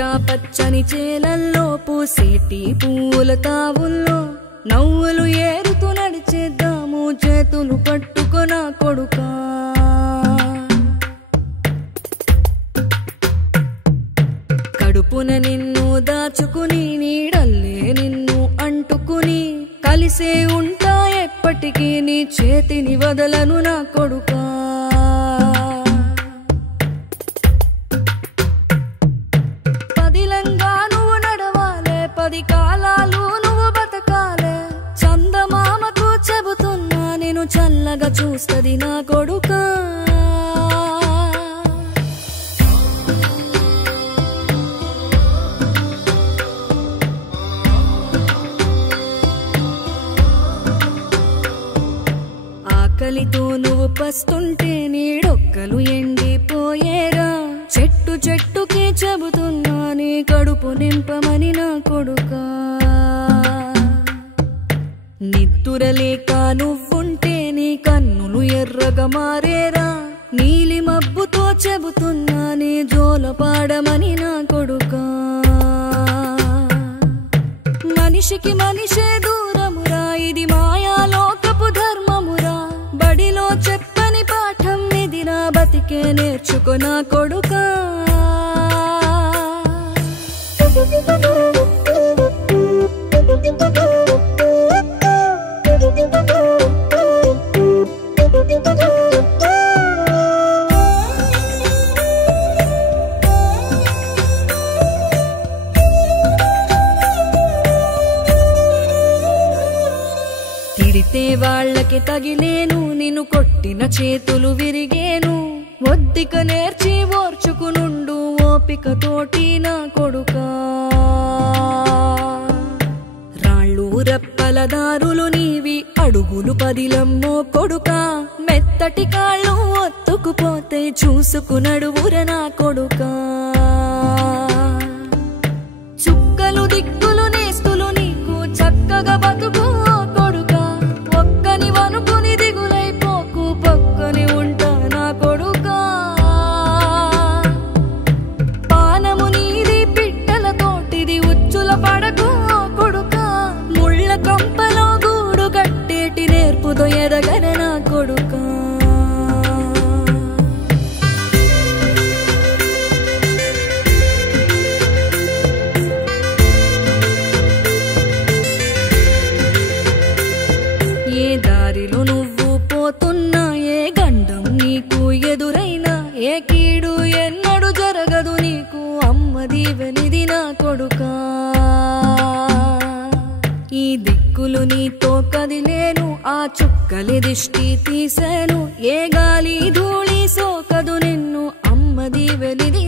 పచ్చా పచ్చని చేలల్లో పూసేటి పూల తావుల్లో నవ్వులు ఏరుతూ నడిచేద్దాము చేతులు పట్టుకొన కొడుకా కడుపున నిన్ను దాచుకుని నీడల్లే నిన్ను అంటుకుని కలిసే ఉంటా ఎప్పటికీ నీ చేతిని వదలను నా కొడుకా పదిలంగా నువ్వు నడవాలే 10 కాలాలు నువ్వు బతకాలే చందమామకు చెబుతున్నా నేను చల్లగా చూస్తది నా కొడుకా ఆకలితో నువ్వు పస్తుంటే నీడొక్కలు ఎండిపోయేరా చెట్టు చెట్టుకే చెబుతున్నా నీ కడుపు నింపమని నా కొడుకా నిద్దురలేక నువ్వుంటే నీ కన్నులు ఎర్రగా మారేరా నీలి మబ్బుతో చెబుతున్నా నీ జోల పాడమని నా కొడుకా మనిషికి మనిషే దూరమురా ఇది మాయాలోకపు ధర్మమురా బడిలో చెప్పని పాఠం ఇది నా బతికే నేర్చుకో నా కొడుకా తిడితే వాళ్ళకి తగిలేను నిన్ను కొట్టిన చేతులు విరిగేను ఒద్దిక నేర్చి ఓర్చుకునుండు ఓపిక తోటి నా కొడుకా రాళ్ళు రప్పల దారులు నీవి అడుగులు పదిలమ్మో కొడుకా మెత్తటి కాళ్ళు ఒత్తుకుపోతే చూసుకునడువుర నా కొడుకా చుక్కలు దిక్కులు నేస్తులు నీకు చక్కగా బతుకు కొడుకా ఒక్కని వనుకుని దిగులైపోకు పక్కని ఉంటా నా కొడుకా పానము నీది పిట్టల తోటిది ఉచ్చుల పడకు కొడుకా ముళ్ళ కంపలో గూడు కట్టేటి నేర్పుతో ఎదగన నా కొడుకా ఏ దారిలో నువ్వు పోతున్నా ఏ గండం నీకు ఎదురైనా ఏ కీడు ఎన్నడు జరగదు నీకు అమ్మ దీవెనిది నా కొడుకా ఈ దిక్కులు నీతో కదిలేను ఆ చుక్కలి దిష్టి తీసేను ఏ గాలి ధూళి సోకదు నిన్ను అమ్మ దీవెనిది